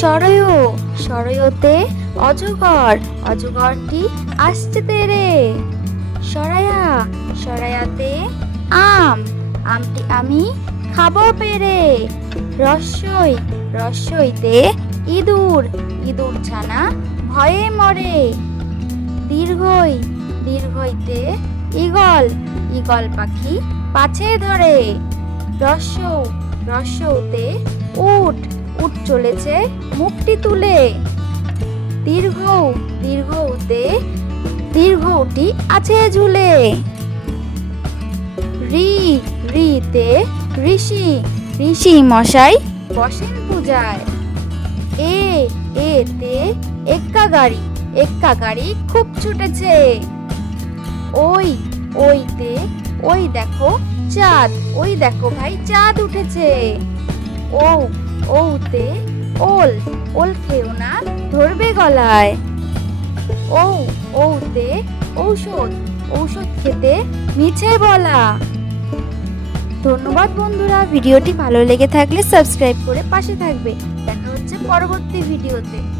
সরয়, সরয়তে অজগর, অজগরটি আসছে তেরে। সরায়া, সরায়াতে আম, আমটি আমি খাবো পেরে। রস্যই, রস্যইতে ইঁদুর, ইঁদুর ছানা ভয়ে মরে। দীর্ঘই, দীর্ঘইতে ঈগল, ঈগল পাখি পাছে ধরে। রস্যৌ, রস্যৌতে উট, উট চলেছে মুখটি তুলে। দীর্ঘৌ, দীর্ঘৌতে দীর্ঘটি আছে ঝুলে। রি, রিতে ঋষি, ঋষি মশাই বসেন পূজায়। এ, এতে এক্কা গাড়ি, এক্কা গাড়ি খুব ছুটেছে। ওই, ওইতে ওই দেখো চাঁদ, ওই দেখো ভাই চাঁদ উঠেছে। ও, ওতে ওল, ওল খেও না ধরবে গলায়। ও, ওতে ঔষধ, ঔষধ খেতে মিছে বলা। ধন্যবাদ বন্ধুরা, ভিডিওটি ভালো লেগে থাকলে সাবস্ক্রাইব করে পাশে থাকবে। দেখা হচ্ছে পরবর্তী ভিডিওতে।